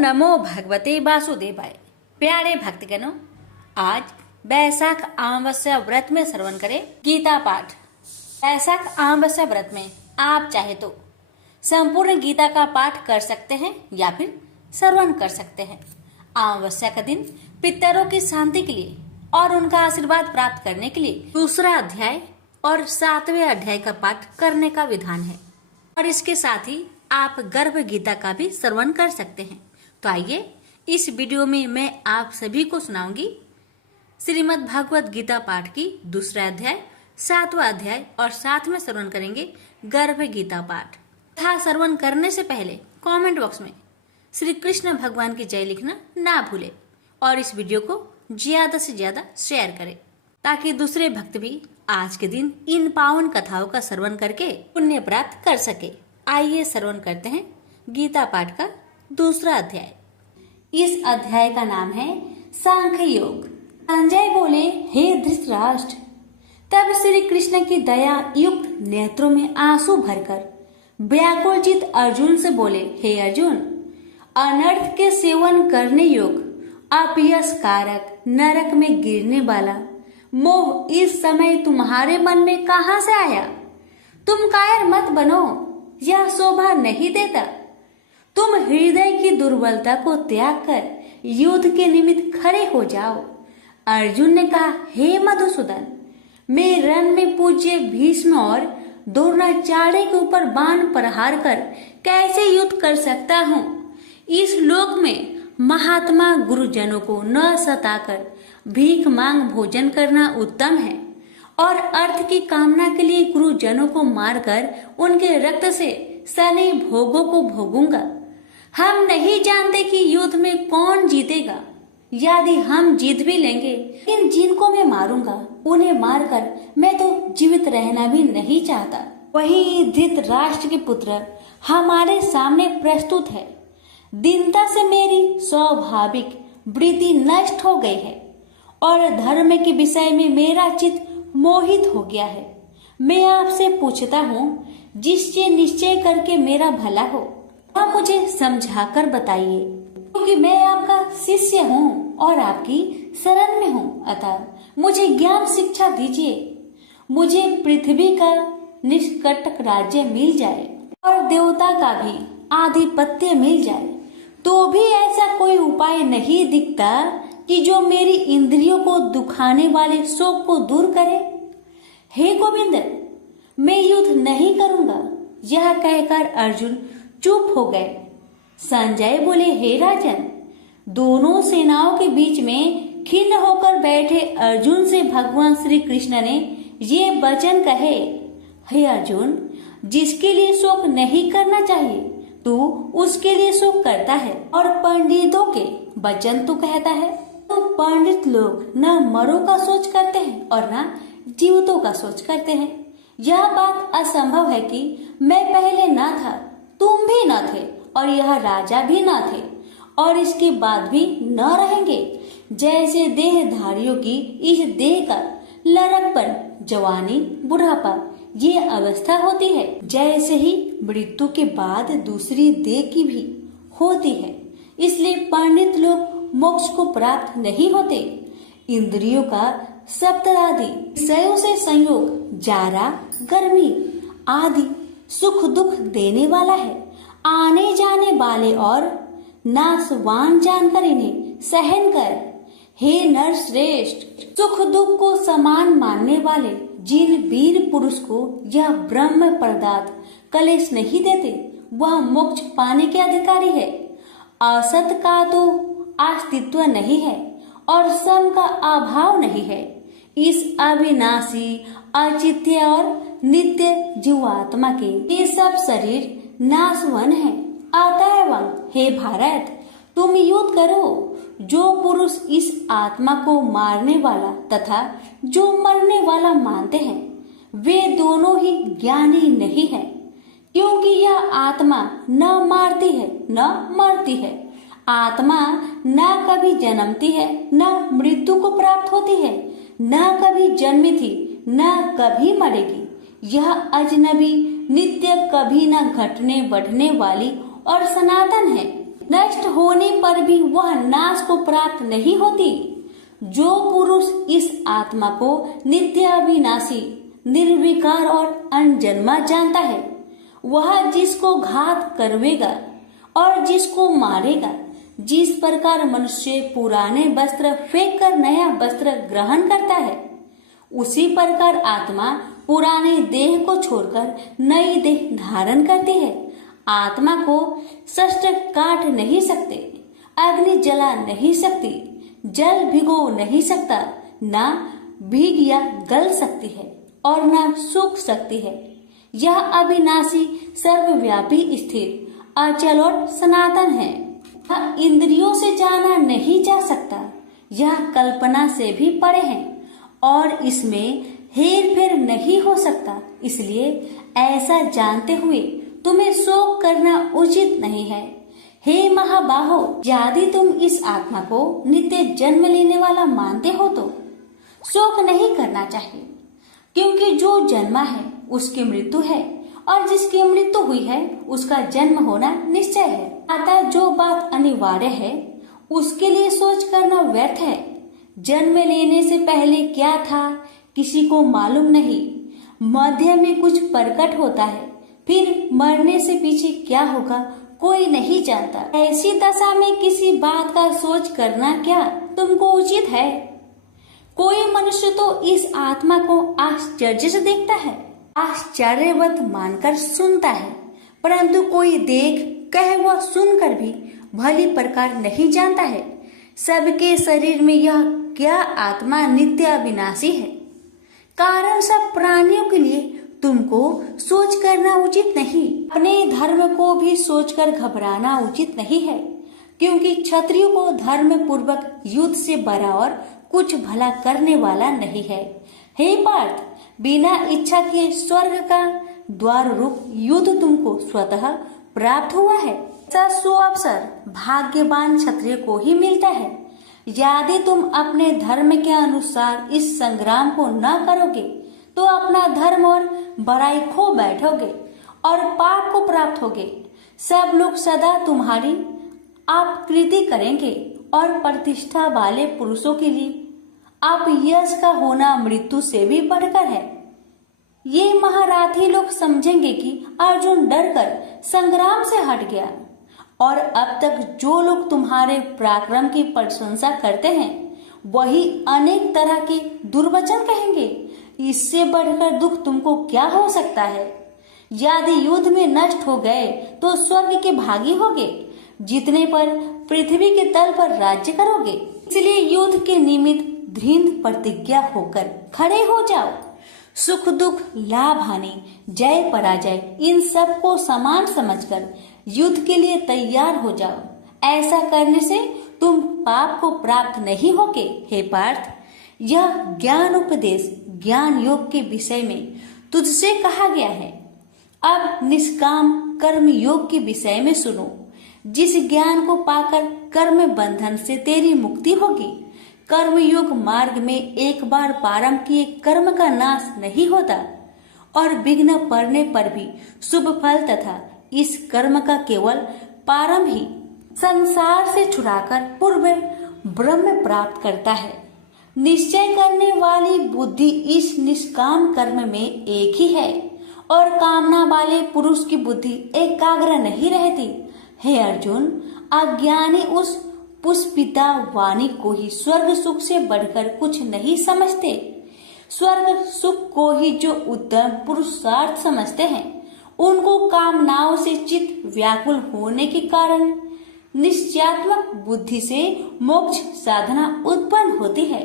नमो भगवते वासुदेवाय। प्यारे भक्तगणों, आज बैसाख अमावस्या व्रत में श्रवण करें गीता पाठ। बैसाख अमावस्या व्रत में आप चाहे तो संपूर्ण गीता का पाठ कर सकते हैं या फिर श्रवण कर सकते हैं। अमावस्या का दिन पितरों की शांति के लिए और उनका आशीर्वाद प्राप्त करने के लिए दूसरा अध्याय और 7वें अध्याय का पाठ करने का विधान है और इसके साथ ही आप गर्भ गीता का भी श्रवण कर सकते हैं। तो आइए इस वीडियो में मैं आप सभी को सुनाऊंगी श्रीमद् भागवत गीता पाठ की दूसरा अध्याय, 7वां अध्याय और साथ में श्रवण करेंगे गर्भ गीता पाठ। तथा श्रवण करने से पहले कमेंट बॉक्स में श्री कृष्ण भगवान की जय लिखना ना भूले और इस वीडियो को ज्यादा से ज्यादा शेयर करें ताकि दूसरे भक्त भी आज के दिन इन पावन कथाओं का श्रवण करके पुण्य प्राप्त कर सके। आइए श्रवण करते हैं गीता पाठ का दूसरा अध्याय। इस अध्याय का नाम है सांख्य योग। संजय बोले, हे धृतराष्ट्र। तब श्री कृष्ण की दया युक्त नेत्रों में आंसू भरकर व्याकुल चित अर्जुन से बोले, हे अर्जुन, अनर्थ के सेवन करने योग, अपयश कारक, नरक में गिरने वाला मोह इस समय तुम्हारे मन में कहां से आया? तुम कायर मत बनो, यह शोभा नहीं देता। तुम हृदय की दुर्बलता को त्याग कर युद्ध के निमित्त खड़े हो जाओ। अर्जुन ने कहा, हे मधुसूदन, मैं रण में पूज्य भीष्म और द्रोणाचार्य के ऊपर बाण प्रहार कर कैसे युद्ध कर सकता हूँ? इस लोक में महात्मा गुरुजनों को न सताकर भीख मांग भोजन करना उत्तम है और अर्थ की कामना के लिए गुरुजनों को मारकर उनके रक्त से सने भोगों को भोगूंगा। हम नहीं जानते कि युद्ध में कौन जीतेगा। यदि हम जीत भी लेंगे, लेकिन जिनको मैं मारूंगा उन्हें मारकर मैं तो जीवित रहना भी नहीं चाहता। वही धृतराष्ट्र के पुत्र हमारे सामने प्रस्तुत है। दीनता से मेरी स्वाभाविक वृत्ति नष्ट हो गई है और धर्म के विषय में मेरा चित्त मोहित हो गया है। मैं आपसे पूछता हूँ, जिससे निश्चय करके मेरा भला हो वह मुझे समझाकर बताइए, क्योंकि मैं आपका शिष्य हूँ और आपकी शरण में हूँ। अतः मुझे ज्ञान शिक्षा दीजिए। मुझे पृथ्वी का निष्कंटक राज्य मिल जाए और देवता का भी आधिपत्य मिल जाए, तो भी ऐसा कोई उपाय नहीं दिखता कि जो मेरी इंद्रियों को दुखाने वाले शोक को दूर करे। हे गोविंद, मैं युद्ध नहीं करूंगा। यह कहकर अर्जुन चुप हो गए। संजय बोले, हे राजन, दोनों सेनाओं के बीच में खिन्न होकर बैठे अर्जुन से भगवान श्री कृष्ण ने ये वचन कहे, हे अर्जुन, जिसके लिए शोक नहीं करना चाहिए तू उसके लिए शोक करता है और पंडितों के वचन तू कहता है। तो पंडित लोग न मरो का सोच करते हैं और न जीवितों का सोच करते हैं। यह बात असंभव है कि मैं पहले न था, तुम भी न थे और यह राजा भी न थे और इसके बाद भी न रहेंगे। जैसे देहधारियों की इस देह का लड़कपन, जवानी, बुढ़ापा ये अवस्था होती है, जैसे ही मृत्यु के बाद दूसरी देह की भी होती है। इसलिए पंडित लोग मोक्ष को प्राप्त नहीं होते। इंद्रियों का सप्तरादि विषयों से संयोग जारा, गर्मी आदि सुख दुख देने वाला है। आने जाने वाले और नाशवान जानकर इन्हें सहन कर। हे नर श्रेष्ठ, सुख दुख को समान मानने वाले जिन वीर पुरुष को यह ब्रह्म पदार्थ कलेश नहीं देते, वह मोक्ष पाने के अधिकारी है। असत का तो अस्तित्व नहीं है और सम का अभाव नहीं है। इस अविनाशी, अचित्य और नित्य जीवात्मा के ये सब शरीर नाशवन है। अतएव हे भारत, तुम युद्ध करो। जो पुरुष इस आत्मा को मारने वाला तथा जो मरने वाला मानते हैं, वे दोनों ही ज्ञानी नहीं है, क्योंकि यह आत्मा न मारती है न मरती है। आत्मा न कभी जन्मती है न मृत्यु को प्राप्त होती है, न कभी जन्मी थी न कभी मरेगी। यह अजनबी, नित्य, कभी न घटने बढ़ने वाली और सनातन है। नष्ट होने पर भी वह नाश को प्राप्त नहीं होती। जो पुरुष इस आत्मा को नित्य अविनाशी, निर्विकार और अनजन्मा जानता है, वह जिसको घात करवेगा और जिसको मारेगा, जिस प्रकार मनुष्य पुराने वस्त्र फेंक कर नया वस्त्र ग्रहण करता है, उसी प्रकार आत्मा पुराने देह को छोड़कर नई देह धारण करती है। आत्मा को शस्त्र काट नहीं सकते, अग्नि जला नहीं सकती, जल भिगो नहीं सकता, ना भीग या गल सकती है और ना सूख सकती है। यह अविनाशी, सर्वव्यापी, स्थिर, अचल और सनातन है। यह इंद्रियों से जाना नहीं जा सकता, यह कल्पना से भी परे है और इसमें हेर फेर नहीं हो सकता। इसलिए ऐसा जानते हुए तुम्हें शोक करना उचित नहीं है। हे महाबाहो, यदि तुम इस आत्मा को नित्य जन्म लेने वाला मानते हो तो शोक नहीं करना चाहिए, क्योंकि जो जन्मा है उसकी मृत्यु है और जिसकी मृत्यु हुई है उसका जन्म होना निश्चय है। अतः जो बात अनिवार्य है उसके लिए सोच करना व्यर्थ है। जन्म लेने से पहले क्या था किसी को मालूम नहीं, मध्य में कुछ प्रकट होता है, फिर मरने से पीछे क्या होगा कोई नहीं जानता। ऐसी दशा में किसी बात का सोच करना क्या तुमको उचित है? कोई मनुष्य तो इस आत्मा को आश्चर्य से देखता है, आश्चर्यवत मानकर सुनता है, परंतु कोई देख कहे व सुनकर भी भली प्रकार नहीं जानता है सबके शरीर में यह क्या आत्मा नित्य अविनाशी है। कारण सब प्राणियों के लिए तुमको सोच करना उचित नहीं। अपने धर्म को भी सोचकर घबराना उचित नहीं है, क्योंकि क्षत्रियो को धर्म पूर्वक युद्ध से बराबर कुछ भला करने वाला नहीं है। हे पार्थ, बिना इच्छा के स्वर्ग का द्वार रूप युद्ध तुमको स्वतः प्राप्त हुआ है। ऐसा सुअवसर भाग्यवान क्षत्रिय को ही मिलता है। यदि तुम अपने धर्म के अनुसार इस संग्राम को न करोगे तो अपना धर्म और बड़ाई खो बैठोगे और पाप को प्राप्त होगे। सब लोग सदा तुम्हारी आपकृति करेंगे और प्रतिष्ठा वाले पुरुषों के लिए आप यश का होना मृत्यु से भी बढ़कर है। ये महारथी लोग समझेंगे कि अर्जुन डरकर संग्राम से हट गया, और अब तक जो लोग तुम्हारे पराक्रम की प्रशंसा करते हैं वही अनेक तरह के दुर्वचन कहेंगे। इससे बढ़कर दुख तुमको क्या हो सकता है? यदि युद्ध में नष्ट हो गए तो स्वर्ग के भागी होगे, जीतने पर पृथ्वी के तल पर राज्य करोगे। इसलिए युद्ध के निमित्त दृढ़ प्रतिज्ञा होकर खड़े हो जाओ। सुख दुख, लाभ हानि, जय पराजय, इन सब को समान समझकर युद्ध के लिए तैयार हो जाओ। ऐसा करने से तुम पाप को प्राप्त नहीं होगे। हे पार्थ, यह ज्ञान उपदेश ज्ञान योग के विषय में तुझसे कहा गया है। अब निष्काम कर्म योग के विषय में सुनो। जिस ज्ञान को पाकर कर्म बंधन से तेरी मुक्ति होगी। कर्म योग मार्ग में एक बार प्रारंभ किए कर्म का नाश नहीं होता और विघ्न पड़ने पर भी शुभ फल तथा इस कर्म का केवल प्रारंभ ही संसार से छुड़ाकर पूर्व ब्रह्म प्राप्त करता है। निश्चय करने वाली बुद्धि इस निष्काम कर्म में एक ही है और कामना वाले पुरुष की बुद्धि एकाग्र नहीं रहती। हे अर्जुन, अज्ञानी उस पुष्पिता वाणी को ही स्वर्ग सुख से बढ़कर कुछ नहीं समझते। स्वर्ग सुख को ही जो उत्तम पुरुषार्थ समझते हैं, उनको कामनाओं से चित्त व्याकुल होने के कारण निश्चयात्मक बुद्धि से मोक्ष साधना उत्पन्न होती है।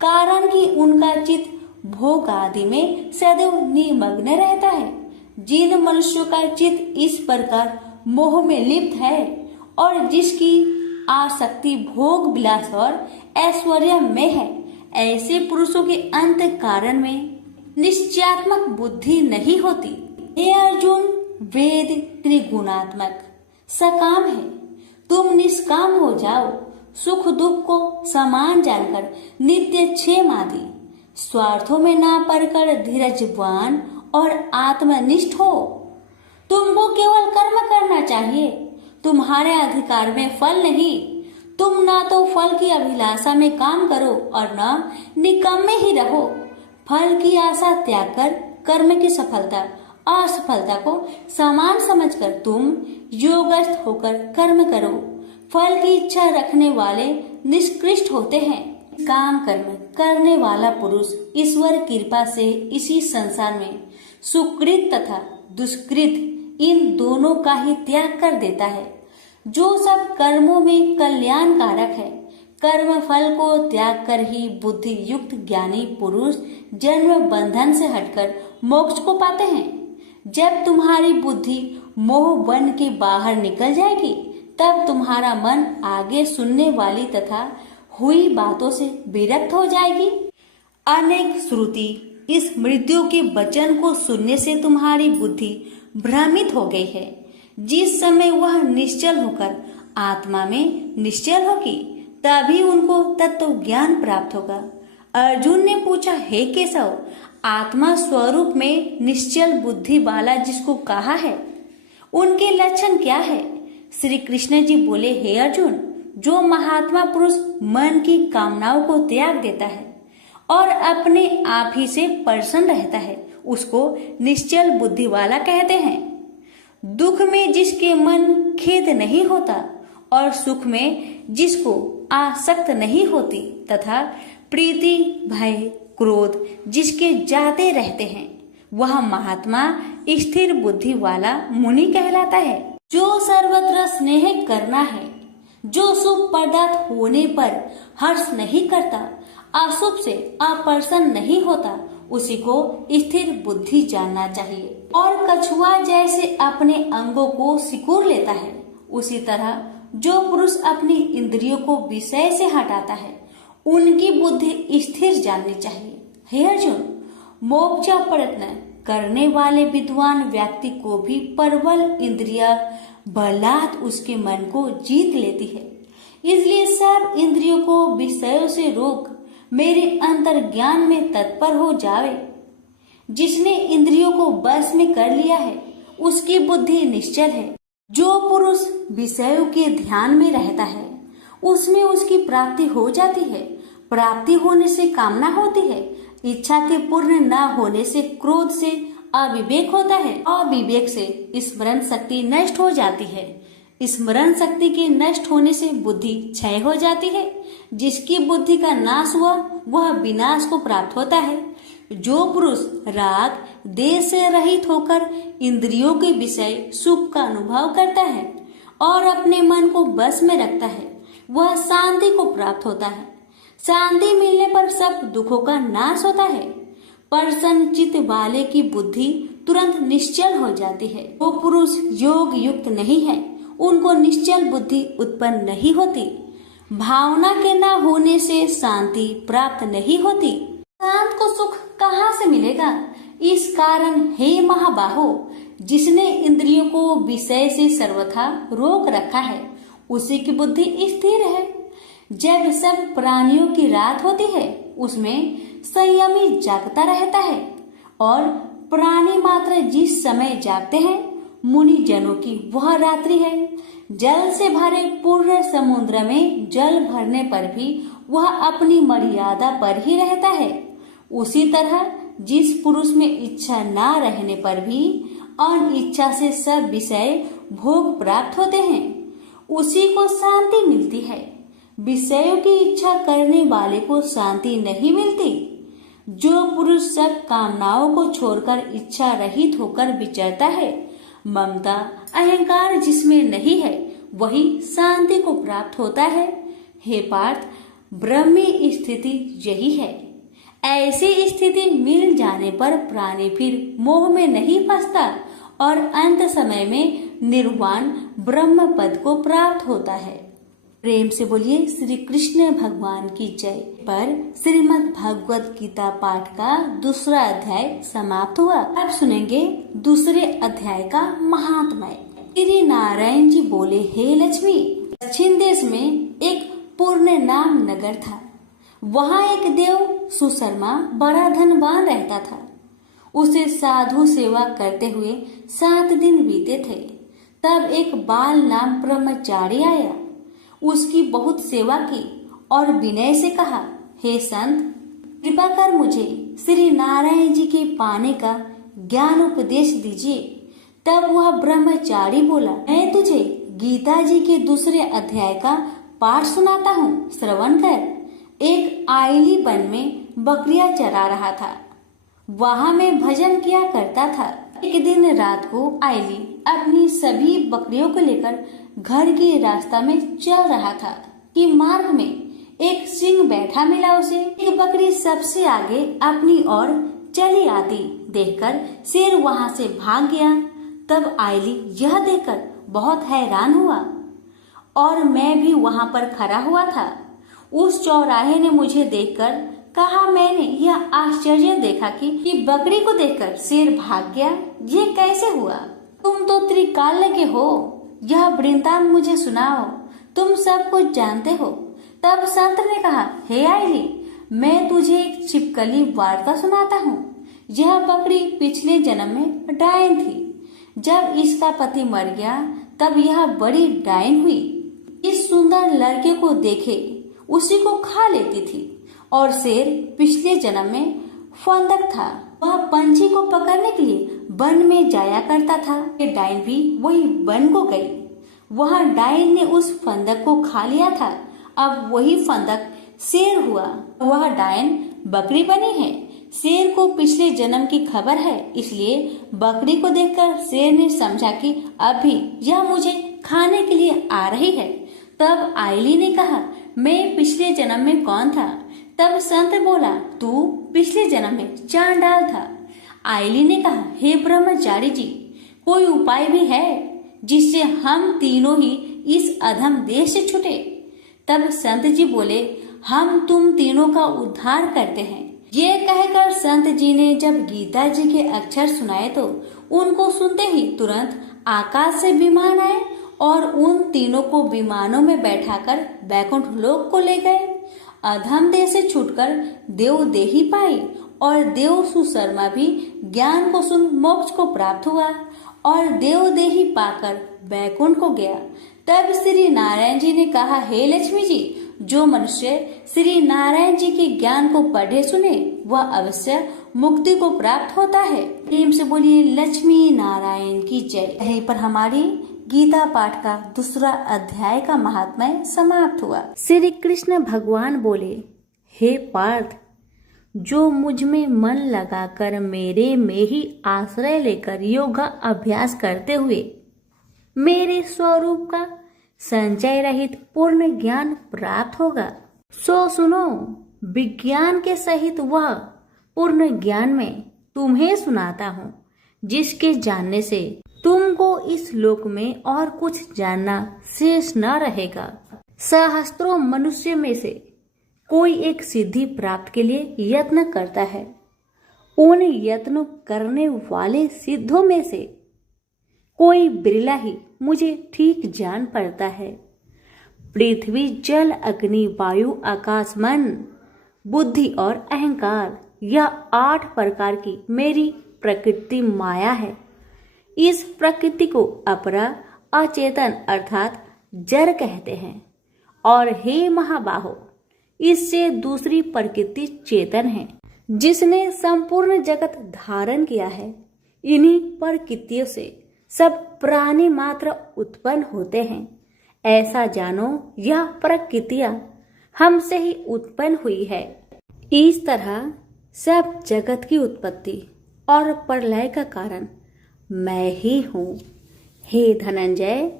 कारण कि उनका चित्त भोग आदि में सदैव निमग्न रहता है। जिन मनुष्यों का चित्त इस प्रकार मोह में लिप्त है और जिसकी आसक्ति भोग विलास और ऐश्वर्य में है, ऐसे पुरुषों के अंत कारण में निश्चयात्मक बुद्धि नहीं होती। हे अर्जुन, वेद त्रिगुणात्मक सकाम है, तुम निष्काम हो जाओ। सुख दुख को समान जानकर नित्य क्षेम आदि स्वार्थों में ना पड़कर धीरजवान और आत्मनिष्ठ हो। तुमको केवल कर्म करना चाहिए। तुम्हारे अधिकार में फल नहीं। तुम ना तो फल की अभिलाषा में काम करो और न निकम्मे ही रहो। फल की आशा त्याग कर कर्म की सफलता असफलता को समान समझकर तुम योगस्थ होकर कर्म करो। फल की इच्छा रखने वाले निष्कृष्ट होते हैं। काम कर्म करने वाला पुरुष ईश्वर कृपा से इसी संसार में सुकृत तथा दुष्कृत इन दोनों का ही त्याग कर देता है। जो सब कर्मों में कल्याणकारक है, कर्म फल को त्याग कर ही बुद्धि युक्त ज्ञानी पुरुष जन्म बंधन से हटकर मोक्ष को पाते हैं। जब तुम्हारी बुद्धि मोह बन के बाहर निकल जाएगी, तब तुम्हारा मन आगे सुनने वाली तथा हुई बातों से विरक्त हो जाएगी। अनेक श्रुति इस मृत्यु के वचन को सुनने से तुम्हारी बुद्धि भ्रमित हो गई है। जिस समय वह निश्चल होकर आत्मा में निश्चल होगी, तभी उनको तत्व ज्ञान प्राप्त होगा। अर्जुन ने पूछा, हे केशव, आत्मा स्वरूप में निश्चल बुद्धि वाला जिसको कहा है, उनके लक्षण क्या है? श्री कृष्ण जी बोले, हे अर्जुन, जो महात्मा पुरुष मन की कामनाओं को त्याग देता है और अपने आप ही से प्रसन्न रहता है, उसको निश्चल बुद्धि वाला कहते हैं। दुख में जिसके मन खेद नहीं होता और सुख में जिसको आसक्त नहीं होती तथा प्रीति भय क्रोध जिसके जाते रहते हैं, वह महात्मा स्थिर बुद्धि वाला मुनि कहलाता है। जो सर्वत्र स्नेह करना है, जो शुभ पदार्थ होने पर हर्ष नहीं करता, अशुभ से अप्रसन्न नहीं होता, उसी को स्थिर बुद्धि जानना चाहिए। और कछुआ जैसे अपने अंगों को सिकुड़ लेता है, उसी तरह जो पुरुष अपनी इंद्रियों को विषय से हटाता है, उनकी बुद्धि स्थिर जाननी चाहिए। हे अर्जुन, मोक्ष प्रयत्न करने वाले विद्वान व्यक्ति को भी प्रबल इंद्रिया बलात् उसके मन को जीत लेती है। इसलिए सब इंद्रियों को विषयों से रोक मेरे अंतर ज्ञान में तत्पर हो जावे। जिसने इंद्रियों को बस में कर लिया है, उसकी बुद्धि निश्चल है। जो पुरुष विषयों के ध्यान में रहता है, उसमें उसकी प्राप्ति हो जाती है। प्राप्ति होने से कामना होती है। इच्छा के पूर्ण न होने से क्रोध से अविवेक होता है। अविवेक से स्मरण शक्ति नष्ट हो जाती है। स्मरण शक्ति के नष्ट होने से बुद्धि क्षय हो जाती है। जिसकी बुद्धि का नाश हुआ, वह विनाश को प्राप्त होता है। जो पुरुष राग देश से रहित होकर इंद्रियों के विषय सुख का अनुभव करता है और अपने मन को बस में रखता है, वह शांति को प्राप्त होता है। शांति मिलने पर सब दुखों का नाश होता है। प्रसन्न चित्त वाले की बुद्धि तुरंत निश्चल हो जाती है। वो पुरुष योग युक्त नहीं है, उनको निश्चल बुद्धि उत्पन्न नहीं होती। भावना के न होने से शांति प्राप्त नहीं होती। शांत को सुख कहाँ से मिलेगा? इस कारण हे महाबाहो, जिसने इंद्रियों को विषय से सर्वथा रोक रखा है, उसी की बुद्धि स्थिर है। जब सब प्राणियों की रात होती है, उसमें संयमी जागता रहता है और प्राणी मात्र जिस समय जागते हैं, मुनि जनों की वह रात्रि है। जल से भरे पूर्ण समुद्र में जल भरने पर भी वह अपनी मर्यादा पर ही रहता है। उसी तरह जिस पुरुष में इच्छा ना रहने पर भी अनिच्छा से सब विषय भोग प्राप्त होते हैं, उसी को शांति मिलती है। विषयों की इच्छा करने वाले को शांति नहीं मिलती। जो पुरुष सब कामनाओं को छोड़कर इच्छा रहित होकर विचरता है, ममता अहंकार जिसमें नहीं है, वही शांति को प्राप्त होता है। हे पार्थ, ब्रह्मी स्थिति यही है। ऐसी स्थिति मिल जाने पर प्राणी फिर मोह में नहीं फंसता और अंत समय में निर्वाण ब्रह्म पद को प्राप्त होता है। प्रेम से बोलिए श्री कृष्ण भगवान की जय। पर श्रीमद् भगवत गीता पाठ का दूसरा अध्याय समाप्त हुआ। अब सुनेंगे दूसरे अध्याय का महात्म्य। श्री नारायण जी बोले, हे लक्ष्मी, दक्षिण देश में एक पूर्ण नाम नगर था। वहाँ एक देव सुशर्मा बड़ा धनवान रहता था। उसे साधु सेवा करते हुए 7 दिन बीते थे। तब एक बाल नाम ब्रह्मचारी आया, उसकी बहुत सेवा की और विनय से कहा, हे संत, कृपा कर मुझे श्री नारायण जी के पाने का ज्ञान उपदेश दीजिए। तब वह ब्रह्मचारी बोला, मैं तुझे गीता जी के दूसरे अध्याय का पाठ सुनाता हूँ, श्रवण कर। एक आइली वन में बकरियां चरा रहा था, वहां मैं भजन किया करता था। एक दिन रात को आइली अपनी सभी बकरियों को लेकर घर के रास्ता में चल रहा था कि मार्ग में एक सिंह बैठा मिला उसे। एक बकरी सबसे आगे अपनी ओर चली आती देखकर शेर वहां से भाग गया। तब आइली यह देखकर बहुत हैरान हुआ और मैं भी वहां पर खड़ा हुआ था। उस चौराहे ने मुझे देखकर कहा, मैंने यह आश्चर्य देखा कि बकरी को देखकर शेर भाग गया, ये कैसे हुआ? तुम तो त्रिकाल के हो, यह वृत्तांत मुझे सुनाओ, तुम सब कुछ जानते हो। तब संत ने कहा, हे आइली, मैं तुझे एक छिपकली वार्ता सुनाता हूँ। यह बकरी पिछले जन्म में डायन थी। जब इसका पति मर गया तब यह बड़ी डायन हुई। इस सुंदर लड़के को देखे उसी को खा लेती थी। और शेर पिछले जन्म में फंदक था, वह पंछी को पकड़ने के लिए वन में जाया करता था। ये डायन भी वही वन को गई, वह डायन ने उस फंदक को खा लिया था। अब वही फंदक शेर हुआ, वह डायन बकरी बनी है। शेर को पिछले जन्म की खबर है, इसलिए बकरी को देखकर शेर ने समझा कि अभी यह मुझे खाने के लिए आ रही है। तब आइली ने कहा, मैं पिछले जन्म में कौन था? तब संत बोला, तू पिछले जन्म में चांडाल था। आइली ने कहा, हे ब्रह्मचारी जी, कोई उपाय भी है जिससे हम तीनों ही इस अधम देश से छूटे? तब संत जी बोले, हम तुम तीनों का उद्धार करते हैं। ये कहकर संत जी ने जब गीता जी के अक्षर सुनाए तो उनको सुनते ही तुरंत आकाश से विमान आए और उन तीनों को विमानों में बैठाकर वैकुंठ लोक को ले गए। अधम देह से छूटकर देव देही पाई और देव सुशर्मा भी ज्ञान को सुन मोक्ष को प्राप्त हुआ और देव देही पाकर वैकुंठ को गया। तब श्री नारायण जी ने कहा, हे लक्ष्मी जी, जो मनुष्य श्री नारायण जी के ज्ञान को पढ़े सुने वह अवश्य मुक्ति को प्राप्त होता है। प्रेम से बोलिए लक्ष्मी नारायण की जय। यहीं पर हमारी गीता पाठ का दूसरा अध्याय का महात्म्य समाप्त हुआ। श्री कृष्ण भगवान बोले, हे पार्थ, जो मुझ में मन लगाकर मेरे में ही आश्रय लेकर योगा अभ्यास करते हुए मेरे स्वरूप का संचय रहित पूर्ण ज्ञान प्राप्त होगा, सो सुनो, विज्ञान के सहित वह पूर्ण ज्ञान में तुम्हें सुनाता हूँ, जिसके जानने से तुमको इस लोक में और कुछ जानना शेष न रहेगा। सहस्त्रों मनुष्य में से कोई एक सिद्धि प्राप्त के लिए यत्न करता है। उन यत्न करने वाले सिद्धों में से कोई बिरला ही मुझे ठीक जान पड़ता है। पृथ्वी, जल, अग्नि, वायु, आकाश, मन, बुद्धि और अहंकार, यह 8 प्रकार की मेरी प्रकृति माया है। इस प्रकृति को अपरा अचेतन अर्थात जड़ कहते हैं। और हे महाबाहो, इससे दूसरी प्रकृति चेतन है, जिसने संपूर्ण जगत धारण किया है। इन्हीं प्रकृतियों से सब प्राणी मात्र उत्पन्न होते हैं। ऐसा जानो, यह प्रकृतियां हमसे ही उत्पन्न हुई है। इस तरह सब जगत की उत्पत्ति और प्रलय का कारण मैं ही हूँ। हे धनंजय,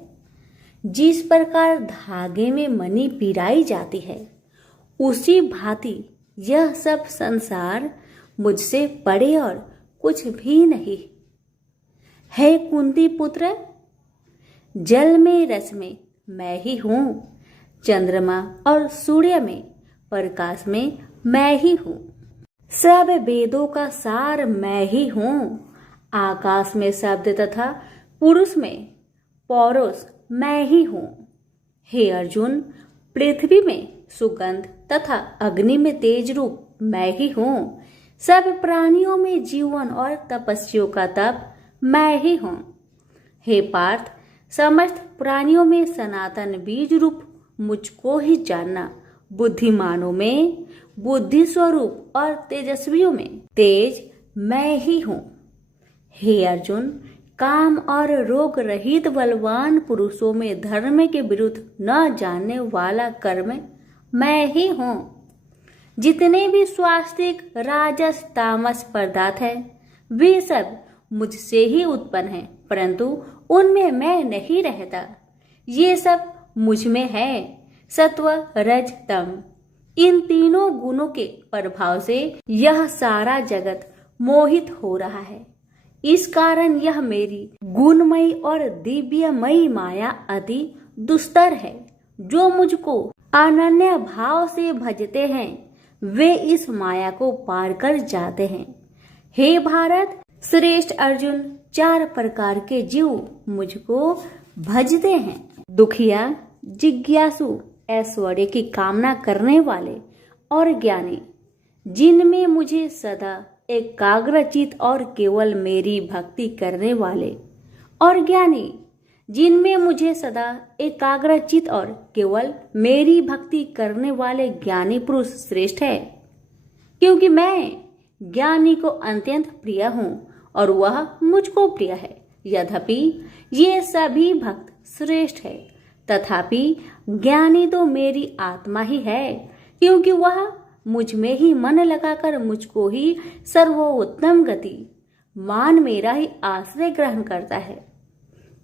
जिस प्रकार धागे में मणि पिराई जाती है, उसी भांति यह सब संसार मुझसे परे और कुछ भी नहीं। हे कुंती पुत्र, जल में रस में मैं ही हूँ, चंद्रमा और सूर्य में प्रकाश में मैं ही हूँ, सब वेदों का सार मैं ही हूँ, आकाश में शब्द तथा पुरुष में पौरुष मैं ही हूँ। हे अर्जुन, पृथ्वी में सुगंध तथा अग्नि में तेज रूप मैं ही हूँ, सब प्राणियों में जीवन और तपस्वियों का तप मैं ही हूँ। हे पार्थ, समस्त प्राणियों में सनातन बीज रूप मुझको ही जानना, बुद्धिमानों में बुद्धि स्वरूप और तेजस्वियों में तेज मैं ही हूँ। हे अर्जुन, काम और रोग रहित बलवान पुरुषों में धर्म के विरुद्ध न जानने वाला कर्म मैं ही हूँ। जितने भी स्वास्तिक राजस तामस पदार्थ है वे सब मुझसे ही उत्पन्न हैं, परंतु उनमें मैं नहीं रहता। ये सब मुझ में है। सत्व रज तम इन तीनों गुणों के प्रभाव से यह सारा जगत मोहित हो रहा है। इस कारण यह मेरी गुणमयी और दिव्यमयी माया अति दुस्तर है। जो मुझको अनन्य भाव से भजते हैं वे इस माया को पार कर जाते हैं। हे भारत श्रेष्ठ अर्जुन, 4 प्रकार के जीव मुझको भजते हैं। दुखिया, जिज्ञासु, ऐश्वर्य की कामना करने वाले और ज्ञानी, जिनमें मुझे सदा एकाग्रचित और केवल मेरी भक्ति करने वाले, और ज्ञानी जिनमें मुझे सदा एकाग्रचित और केवल मेरी भक्ति करने वाले ज्ञानी पुरुष श्रेष्ठ है। क्योंकि मैं ज्ञानी को अत्यंत प्रिय हूँ और वह मुझको प्रिय है। यद्यपि ये सभी भक्त श्रेष्ठ है, तथापि ज्ञानी तो मेरी आत्मा ही है, क्योंकि वह मुझ में ही मन लगाकर मुझको ही सर्वोत्तम गति मान मेरा ही आश्रय ग्रहण करता है।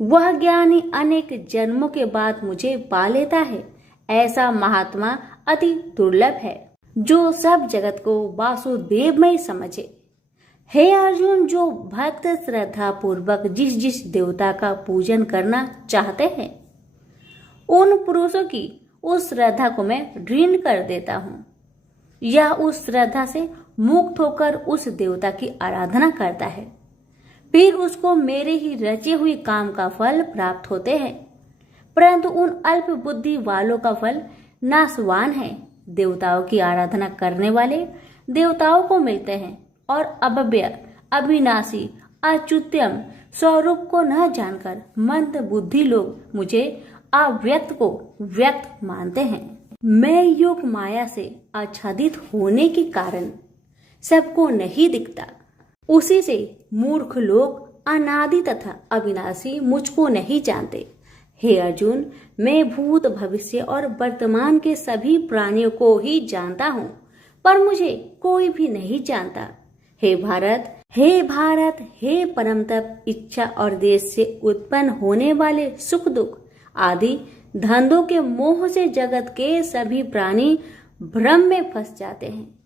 वह ज्ञानी अनेक जन्मों के बाद मुझे पा लेता है। ऐसा महात्मा अति दुर्लभ है जो सब जगत को वासुदेवमय समझे। हे अर्जुन, जो भक्त श्रद्धा पूर्वक जिस जिस देवता का पूजन करना चाहते हैं उन पुरुषों की उस श्रद्धा को मैं ऋण कर देता हूँ। यह उस श्रद्धा से मुक्त होकर उस देवता की आराधना करता है, फिर उसको मेरे ही रचे हुए काम का फल प्राप्त होते हैं। परंतु उन अल्प बुद्धि वालों का फल नाशवान है। देवताओं की आराधना करने वाले देवताओं को मिलते हैं और अव्यय, अविनाशी, अच्युतम स्वरूप को न जानकर मंद बुद्धि लोग मुझे अव्यक्त को व्यक्त मानते हैं। मैं योग माया से आच्छादित होने के कारण सबको नहीं दिखता। उसी से मूर्ख लोग अनादि तथा अविनाशी मुझको नहीं जानते। हे अर्जुन, मैं भूत, भविष्य और वर्तमान के सभी प्राणियों को ही जानता हूँ, पर मुझे कोई भी नहीं जानता। हे भारत, हे परम तप, इच्छा और देश से उत्पन्न होने वाले सुख दुख आदि धंधों के मोह से जगत के सभी प्राणी भ्रम में फंस जाते हैं।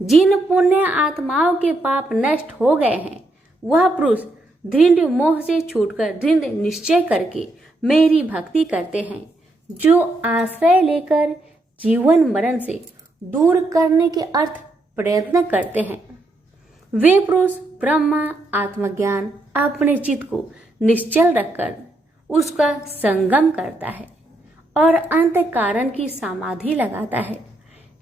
जिन पुण्य आत्माओं के पाप नष्ट हो गए हैं वह पुरुष दृढ़ मोह से छूटकर दृढ़ निश्चय करके मेरी भक्ति करते हैं। जो आश्रय लेकर जीवन मरण से दूर करने के अर्थ प्रयत्न करते हैं वे पुरुष ब्रह्मा आत्मज्ञान अपने चित्त को निश्चल रखकर उसका संगम करता है और अंत कारण की समाधि लगाता है।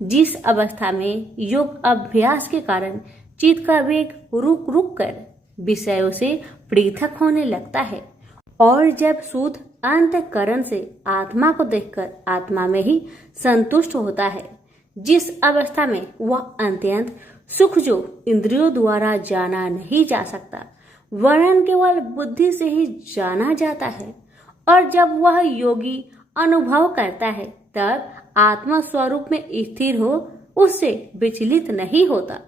जिस अवस्था में योग अभ्यास के कारण चित्त का वेग रुक रुक कर विषयों से पृथक होने लगता है और जब शुद्ध अंतःकरण से आत्मा को देखकर आत्मा में ही संतुष्ट होता है, जिस अवस्था में वह अत्यंत सुख जो इंद्रियों द्वारा जाना नहीं जा सकता वरन केवल बुद्धि से ही जाना जाता है, और जब वह योगी अनुभव करता है तब आत्मा स्वरूप में स्थिर हो उससे विचलित नहीं होता।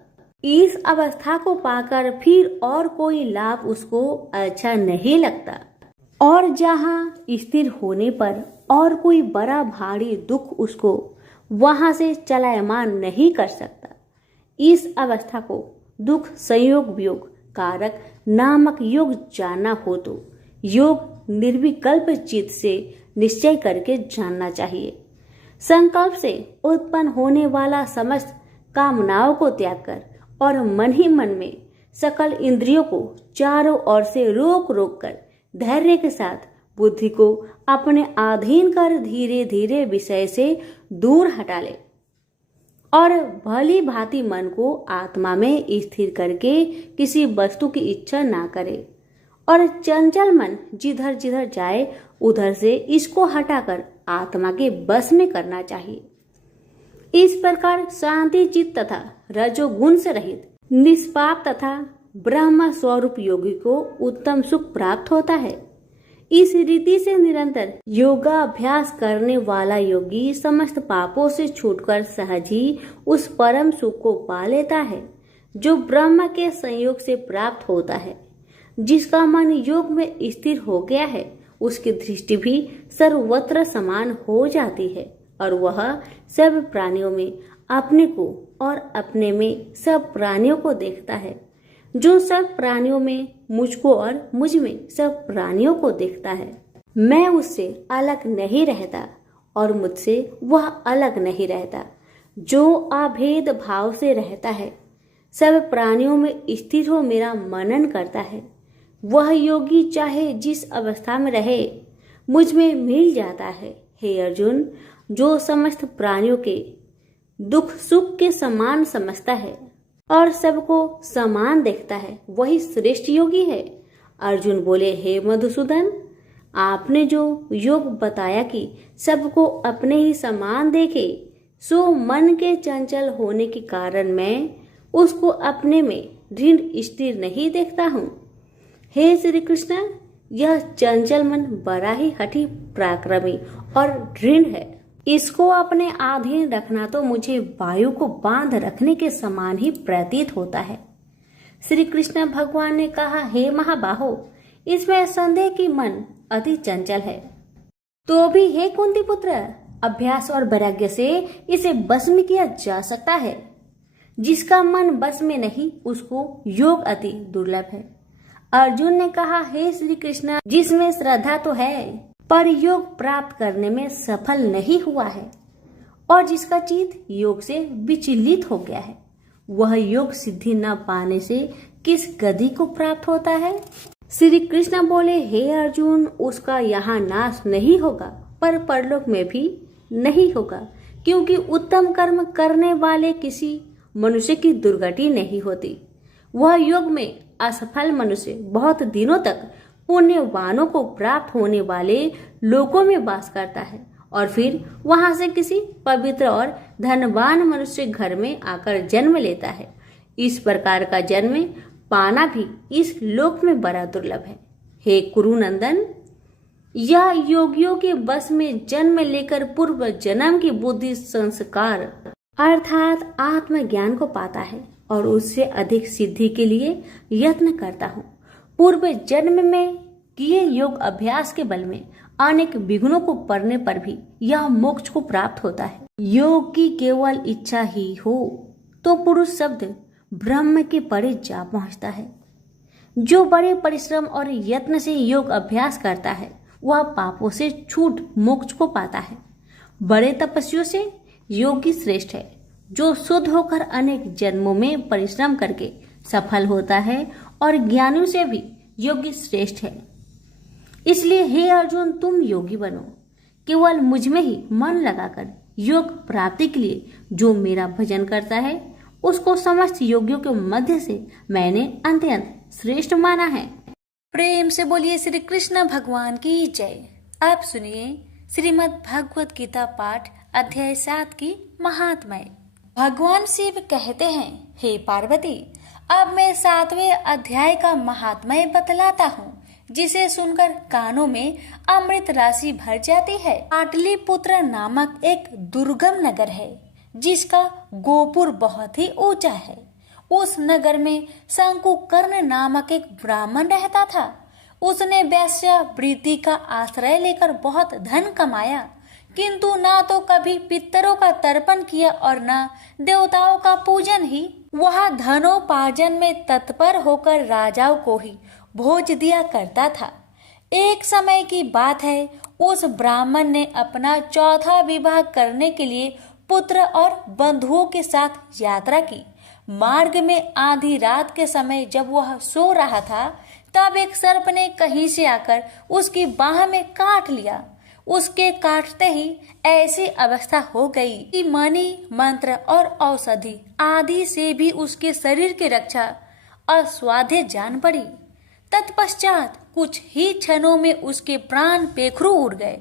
इस अवस्था को पाकर फिर और कोई लाभ उसको अच्छा नहीं लगता और जहाँ स्थिर होने पर और कोई बड़ा भारी दुख उसको वहां से चलायमान नहीं कर सकता। इस अवस्था को दुख संयोग वियोग कारक नामक योग जानना हो तो योग निर्विकल्प चित्त से निश्चय करके जानना चाहिए। संकल्प से उत्पन्न होने वाला समस्त कामनाओं को त्याग कर और मन ही मन में सकल इंद्रियों को चारों ओर से रोक रोक कर धैर्य के साथ बुद्धि को अपने अधीन कर धीरे धीरे विषय से दूर हटा ले और भली भांति मन को आत्मा में स्थिर करके किसी वस्तु की इच्छा ना करे और चंचल मन जिधर जिधर जाए उधर से इसको हटाकर आत्मा के बस में करना चाहिए। इस प्रकार शांति चित्त तथा रजोगुण से रहित निष्पाप तथा ब्रह्म स्वरूप योगी को उत्तम सुख प्राप्त होता है। इस रीति से निरंतर योगाभ्यास करने वाला योगी समस्त पापों से छूटकर सहज ही उस परम सुख को पा लेता है जो ब्रह्म के संयोग से प्राप्त होता है। जिसका मन योग में स्थिर हो गया है उसकी दृष्टि भी सर्वत्र समान हो जाती है और वह सब प्राणियों में अपने को और अपने में सब प्राणियों को देखता है। जो सब प्राणियों में मुझको और मुझ में सब प्राणियों को देखता है। मैं उससे अलग नहीं रहता और मुझसे वह अलग नहीं रहता। जो अभेद भाव से रहता है, सब प्राणियों में स्थिर हो मेरा मनन करता है, वह योगी चाहे जिस अवस्था में रहे मुझ में मिल जाता है। हे अर्जुन, जो समस्त प्राणियों के दुख सुख के समान समझता है और सबको समान देखता है वही श्रेष्ठ योगी है। अर्जुन बोले, हे मधुसूदन, आपने जो योग बताया कि सबको अपने ही समान देखे, सो मन के चंचल होने के कारण मैं उसको अपने में दृढ़ स्थिर नहीं देखता हूँ। हे श्री कृष्ण, यह चंचल मन बड़ा ही हठी पराक्रमी और दृढ़ है। इसको अपने अधीन रखना तो मुझे वायु को बांध रखने के समान ही प्रतीत होता है। श्री कृष्ण भगवान ने कहा, हे महाबाहो, इसमें संदेह कि मन अति चंचल है, तो भी हे कुंती पुत्र, अभ्यास और वैराग्य से इसे बस में किया जा सकता है। जिसका मन बस में नहीं उसको योग अति दुर्लभ है। अर्जुन ने कहा, हे श्री कृष्ण, जिसमें श्रद्धा तो है पर योग प्राप्त करने में सफल नहीं हुआ है और जिसका चित्त योग से विचलित हो गया है, वह योग सिद्धि न पाने से किस गति को प्राप्त होता है? श्री कृष्ण बोले, हे अर्जुन, उसका यहाँ नाश नहीं होगा पर परलोक में भी नहीं होगा, क्योंकि उत्तम कर्म करने वाले किसी मनुष्य की दुर्गति नहीं होती। वह योग में असफल मनुष्य बहुत दिनों तक पुण्यवानों को प्राप्त होने वाले लोकों में वास करता है और फिर वहां से किसी पवित्र और धनवान मनुष्य घर में आकर जन्म लेता है। इस प्रकार का जन्म पाना भी इस लोक में बड़ा दुर्लभ है। हे कुरुनंदन, यह योगियों के बस में जन्म लेकर पूर्व जन्म की बुद्धि संस्कार अर्थात आत्मज्ञान को पाता है और उससे अधिक सिद्धि के लिए यत्न करता हूँ। पूर्व जन्म में किए योग अभ्यास के बल में अनेक विघ्नों को पड़ने पर भी यह मोक्ष को प्राप्त होता है। योग की केवल इच्छा ही हो तो पुरुष शब्द ब्रह्म के परे जा पहुंचता है। जो बड़े परिश्रम और यत्न से योग अभ्यास करता है वह पापों से छूट मोक्ष को पाता है। बड़े तपस्वियों से योगी श्रेष्ठ है। जो शुद्ध होकर अनेक जन्मों में परिश्रम करके सफल होता है और ज्ञानियों से भी योगी श्रेष्ठ है। इसलिए हे अर्जुन, तुम योगी बनो। केवल मुझ में ही मन लगाकर योग प्राप्ति के लिए जो मेरा भजन करता है उसको समस्त योगियों के मध्य से मैंने अत्यंत श्रेष्ठ माना है। प्रेम से बोलिए श्री कृष्ण भगवान की जय। अब सुनिए श्रीमद् भगवत गीता पाठ अध्याय 7 की महात्म्य। भगवान शिव कहते हैं, हे पार्वती, अब मैं 7वें अध्याय का महात्म्य बतलाता हूँ, जिसे सुनकर कानों में अमृत राशि भर जाती है। पाटलिपुत्र नामक एक दुर्गम नगर है जिसका गोपुर बहुत ही ऊंचा है। उस नगर में शंकुकर्ण नामक एक ब्राह्मण रहता था। उसने वैश्यावृत्ति का आश्रय लेकर बहुत धन कमाया, किंतु ना तो कभी पितरों का तर्पण किया और न देवताओं का पूजन ही। वह धनोपार्जन में तत्पर होकर राजाओं को ही भोज दिया करता था। एक समय की बात है, उस ब्राह्मण ने अपना चौथा विवाह करने के लिए पुत्र और बंधुओं के साथ यात्रा की। मार्ग में आधी रात के समय जब वह सो रहा था, तब एक सर्प ने कहीं से आकर उसकी बाह में काट लिया। उसके काटते ही ऐसी अवस्था हो गई कि मणि, मंत्र और औषधि आदि से भी उसके शरीर की रक्षा असाध्य जान पड़ी। तत्पश्चात कुछ ही क्षणों में उसके प्राण पेखरू उड़ गए।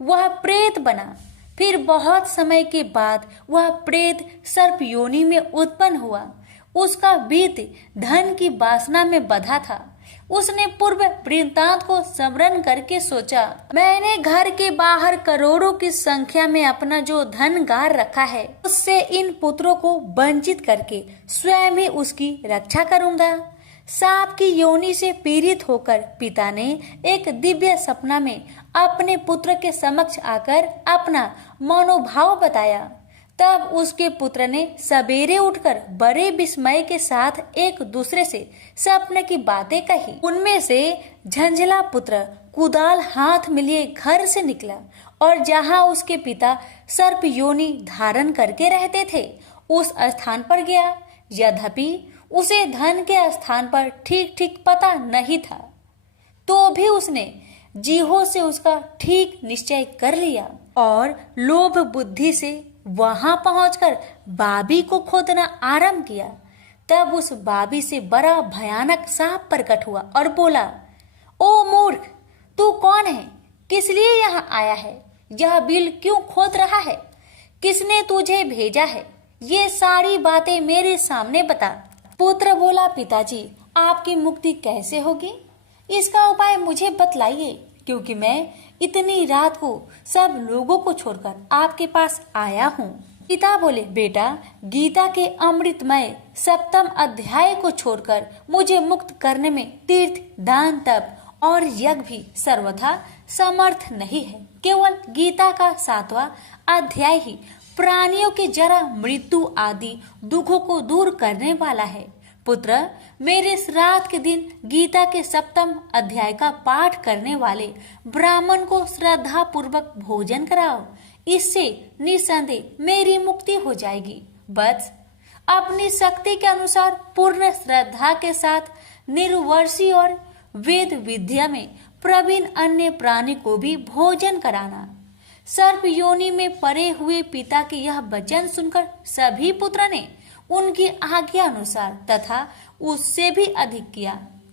वह प्रेत बना। फिर बहुत समय के बाद वह प्रेत सर्प योनि में उत्पन्न हुआ। उसका बीत धन की वासना में बंधा था। उसने पूर्व वृत्तांत को स्मरण करके सोचा, मैंने घर के बाहर करोड़ों की संख्या में अपना जो धन गार रखा है, उससे इन पुत्रों को वंचित करके स्वयं ही उसकी रक्षा करूंगा। सांप की योनि से पीड़ित होकर पिता ने एक दिव्य सपना में अपने पुत्र के समक्ष आकर अपना मनोभाव बताया। तब उसके पुत्र ने सवेरे उठकर बड़े विस्मय के साथ एक दूसरे से सपने की बातें कही। उनमें से झंझला पुत्र कुदाल हाथ में लिए घर से निकला और जहां उसके पिता सर्प योनि धारण करके रहते थे उस स्थान पर गया। यद्यपि उसे धन के स्थान पर ठीक ठीक पता नहीं था, तो भी उसने जीहो से उसका ठीक निश्चय कर लिया और लोभ बुद्धि से वहां पहुंचकर बाबी को खोदना आरंभ किया। तब उस बाबी से बड़ा भयानक सांप प्रकट हुआ और बोला, ओ मूर्ख, तू कौन है? किस लिए यहाँ आया है? यह बिल क्यों खोद रहा है? किसने तुझे भेजा है? ये सारी बातें मेरे सामने बता। पुत्र बोला, पिताजी, आपकी मुक्ति कैसे होगी? इसका उपाय मुझे बतलाइए, क्योंकि मैं इतनी रात को सब लोगों को छोड़कर आपके पास आया हूँ। पिता बोले, बेटा, गीता के अमृतमय 7वें अध्याय को छोड़कर मुझे मुक्त करने में तीर्थ, दान, तप और यज्ञ भी सर्वथा समर्थ नहीं है। केवल गीता का 7वां अध्याय ही प्राणियों के जरा मृत्यु आदि दुखों को दूर करने वाला है। पुत्र, मेरे श्राद्ध के दिन गीता के 7वें अध्याय का पाठ करने वाले ब्राह्मण को श्रद्धा पूर्वक भोजन कराओ। इससे निसंदेह मेरी मुक्ति हो जाएगी। बस अपनी शक्ति के अनुसार पूर्ण श्रद्धा के साथ निर्वर्षी और वेद विद्या में प्रवीण अन्य प्राणी को भी भोजन कराना। सर्प योनि में पड़े हुए पिता के यह वचन सुनकर सभी पुत्र ने उनकी आज्ञा अनुसार तथा उससे भी अधिक किया।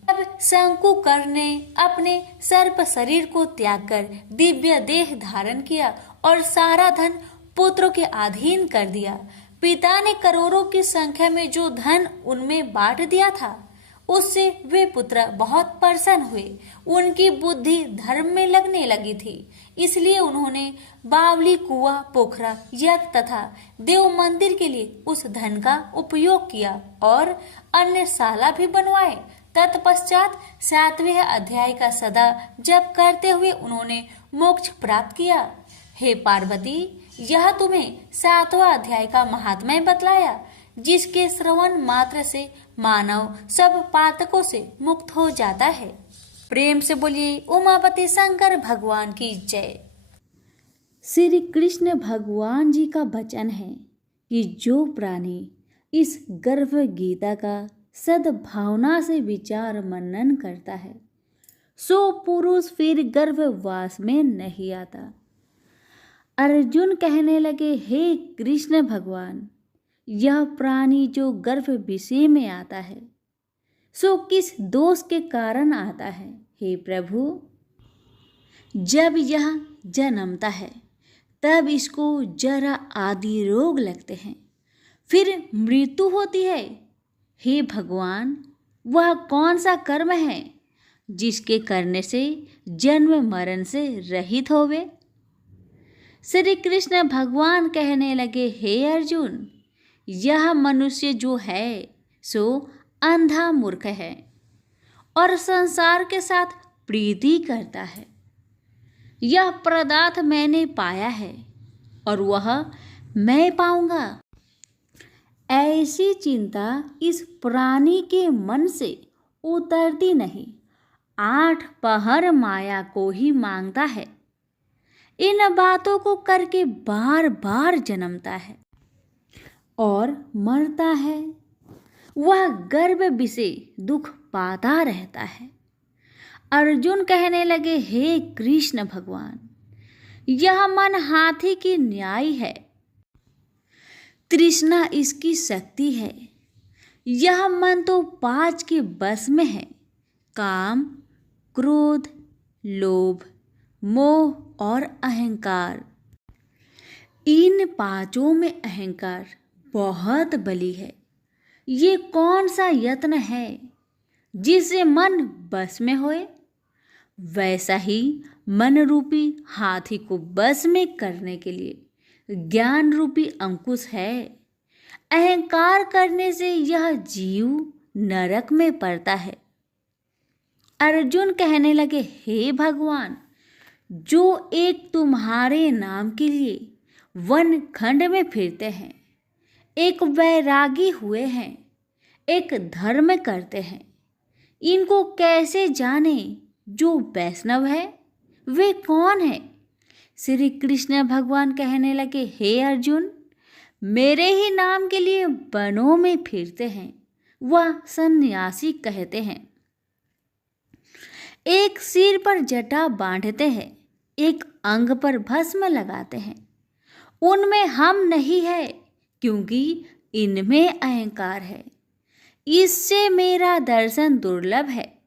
अब शंकुकर ने अपने सर्प शरीर को त्याग कर दिव्य देह धारण किया और सारा धन पुत्रों के अधीन कर दिया। पिता ने करोड़ों की संख्या में जो धन उनमें बांट दिया था, उससे वे पुत्र बहुत प्रसन्न हुए। उनकी बुद्धि धर्म में लगने लगी थी, इसलिए उन्होंने बावली, कुआं, पोखरा, यज्ञ तथा देव मंदिर के लिए उस धन का उपयोग किया और अन्य शाला भी बनवाए। तत्पश्चात 7वें अध्याय का सदा जप करते हुए उन्होंने मोक्ष प्राप्त किया। हे पार्वती, यह तुम्हें 7वां अध्याय का महात्म्य बतलाया, जिसके श्रवण मात्र से मानव सब पातकों से मुक्त हो जाता है। प्रेम से बोलिए उमापति शंकर भगवान की जय। श्री कृष्ण भगवान जी का वचन है कि जो प्राणी इस गर्भ गीता का सद्भावना से विचार मनन करता है, सो पुरुष फिर गर्भवास में नहीं आता। अर्जुन कहने लगे, हे कृष्ण भगवान, यह प्राणी जो गर्भ विषय में आता है, सो किस दोष के कारण आता है? हे प्रभु, जब यह जन्मता है तब इसको जरा आदि रोग लगते हैं, फिर मृत्यु होती है। हे भगवान, वह कौन सा कर्म है जिसके करने से जन्म मरण से रहित होवे? श्री कृष्ण भगवान कहने लगे, हे अर्जुन, यह मनुष्य जो है सो अंधा मूर्ख है और संसार के साथ प्रीति करता है। यह पदार्थ मैंने पाया है और वह मैं पाऊंगा, ऐसी चिंता इस प्राणी के मन से उतरती नहीं। 8 पहर माया को ही मांगता है। इन बातों को करके बार बार जन्मता है और मरता है। वह गर्भ विषय दुख पाता रहता है। अर्जुन कहने लगे, हे कृष्ण भगवान, यह मन हाथी की न्याय है, तृष्णा इसकी शक्ति है। यह मन तो 5 के बस में है, काम, क्रोध, लोभ, मोह और अहंकार। इन पांचों में अहंकार बहुत बली है। ये कौन सा यत्न है जिससे मन बस में होए? वैसा ही मन रूपी हाथी को बस में करने के लिए ज्ञान रूपी अंकुश है। अहंकार करने से यह जीव नरक में पड़ता है। अर्जुन कहने लगे, हे भगवान, जो एक तुम्हारे नाम के लिए वन खंड में फिरते हैं, एक वैरागी हुए हैं, एक धर्म करते हैं, इनको कैसे जाने जो वैष्णव है? वे कौन है? श्री कृष्ण भगवान कहने लगे, हे अर्जुन, मेरे ही नाम के लिए वनों में फिरते हैं, वह सन्यासी कहते हैं। एक सिर पर जटा बांधते हैं, एक अंग पर भस्म लगाते हैं। उनमें हम नहीं है, क्योंकि इनमें अहंकार है। इससे मेरा दर्शन दुर्लभ है।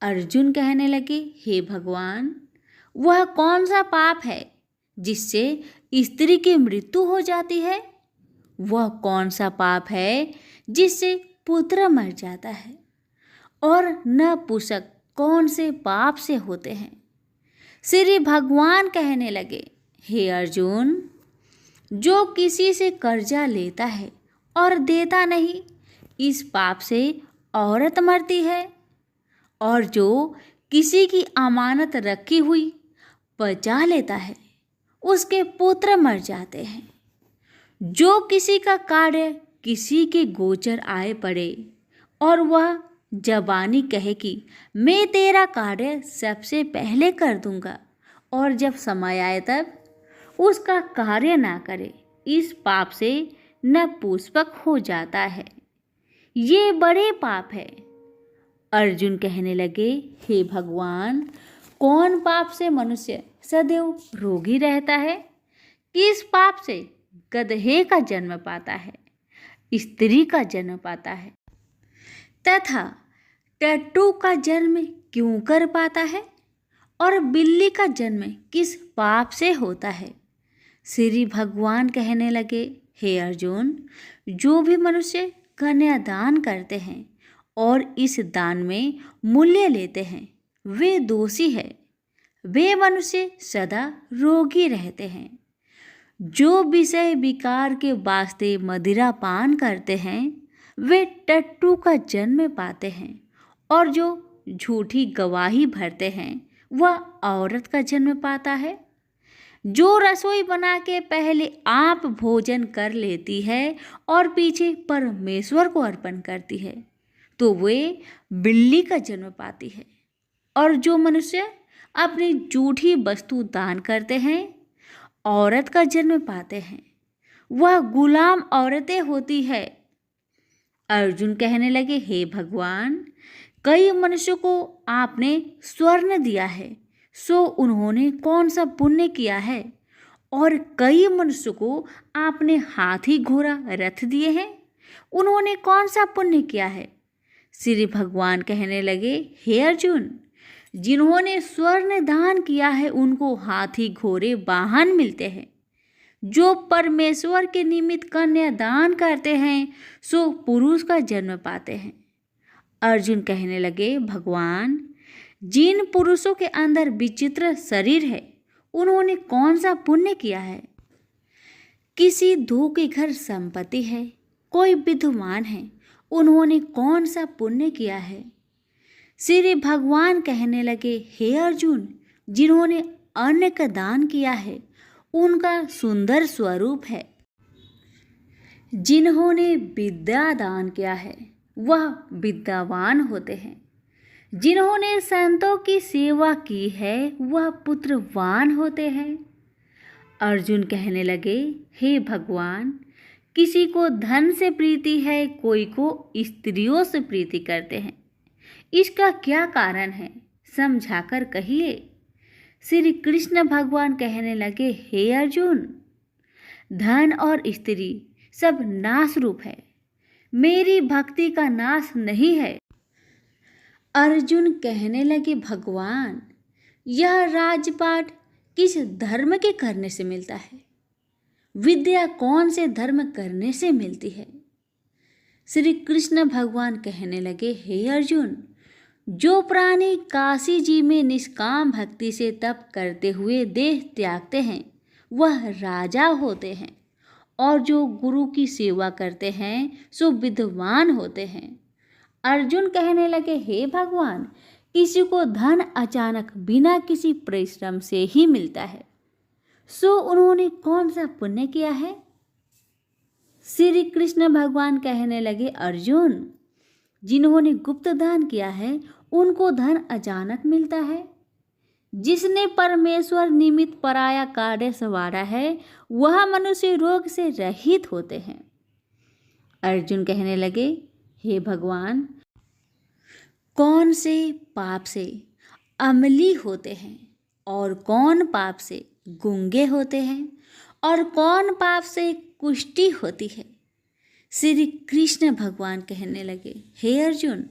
अर्जुन कहने लगे, हे भगवान, वह कौन सा पाप है जिससे स्त्री की मृत्यु हो जाती है? वह कौन सा पाप है जिससे पुत्र मर जाता है? और नपुंसक कौन से पाप से होते हैं? श्री भगवान कहने लगे, हे अर्जुन, जो किसी से कर्जा लेता है और देता नहीं, इस पाप से औरत मरती है। और जो किसी की अमानत रखी हुई बचा लेता है, उसके पुत्र मर जाते हैं। जो किसी का कार्य किसी के गोचर आए पड़े और वह जबानी कहे कि मैं तेरा कार्य सबसे पहले कर दूंगा, और जब समय आए तब उसका कार्य ना करे, इस पाप से नपुंसक हो जाता है। ये बड़े पाप है। अर्जुन कहने लगे, हे भगवान, कौन पाप से मनुष्य सदैव रोगी रहता है? किस पाप से गधे का जन्म पाता है, स्त्री का जन्म पाता है, तथा टट्टू का जन्म क्यों कर पाता है? और बिल्ली का जन्म किस पाप से होता है? श्री भगवान कहने लगे, हे अर्जुन, जो भी मनुष्य कन्यादान करते हैं और इस दान में मूल्य लेते हैं, वे दोषी है। वे मनुष्य सदा रोगी रहते हैं। जो विषय विकार के वास्ते मदिरा पान करते हैं, वे टट्टू का जन्म पाते हैं। और जो झूठी गवाही भरते हैं, वह औरत का जन्म पाता है। जो रसोई बना के पहले आप भोजन कर लेती है और पीछे परमेश्वर को अर्पण करती है, तो वे बिल्ली का जन्म पाती है। और जो मनुष्य अपनी झूठी वस्तु दान करते हैं, औरत का जन्म पाते हैं, वह गुलाम औरतें होती है। अर्जुन कहने लगे, हे भगवान, कई मनुष्यों को आपने स्वर्ण दिया है, सो उन्होंने कौन सा पुण्य किया है? और कई मनुष्यों को आपने हाथी घोड़ा रथ दिए हैं, उन्होंने कौन सा पुण्य किया है? श्री भगवान कहने लगे, हे अर्जुन, जिन्होंने स्वर्ण दान किया है उनको हाथी घोड़े वाहन मिलते हैं। जो परमेश्वर के निमित्त कन्यादान करते हैं, सो पुरुष का जन्म पाते हैं। अर्जुन कहने लगे, भगवान, जिन पुरुषों के अंदर विचित्र शरीर है, उन्होंने कौन सा पुण्य किया है? किसी दो के घर संपत्ति है, कोई विद्वान है, उन्होंने कौन सा पुण्य किया है? श्री भगवान कहने लगे, हे अर्जुन, जिन्होंने अन्न का दान किया है, उनका सुंदर स्वरूप है। जिन्होंने विद्या दान किया है, वह विद्यावान होते हैं। जिन्होंने संतों की सेवा की है, वह पुत्रवान होते हैं। अर्जुन कहने लगे, हे भगवान, किसी को धन से प्रीति है, कोई को स्त्रियों से प्रीति करते हैं। इसका क्या कारण है, समझाकर कहिए। श्री कृष्ण भगवान कहने लगे, हे अर्जुन, धन और स्त्री सब नाश रूप है, मेरी भक्ति का नाश नहीं है। अर्जुन कहने लगे, भगवान, यह राजपाट किस धर्म के करने से मिलता है? विद्या कौन से धर्म करने से मिलती है? श्री कृष्ण भगवान कहने लगे, हे अर्जुन, जो प्राणी काशी जी में निष्काम भक्ति से तप करते हुए देह त्यागते हैं वह राजा होते हैं, और जो गुरु की सेवा करते हैं सो विद्वान होते हैं। अर्जुन कहने लगे, हे भगवान, किसी को धन अचानक बिना किसी परिश्रम से ही मिलता है, सो उन्होंने कौन सा पुण्य किया है? श्री कृष्ण भगवान कहने लगे, अर्जुन, जिन्होंने गुप्त दान किया है उनको धन अचानक मिलता है। जिसने परमेश्वर निमित्त पराया कार्य संवारा है वह मनुष्य रोग से रहित होते हैं। अर्जुन कहने लगे, हे भगवान, कौन से पाप से अमली होते हैं और कौन पाप से गूंगे होते हैं और कौन पाप से कुष्ठी होती है? श्री कृष्ण भगवान कहने लगे, हे अर्जुन,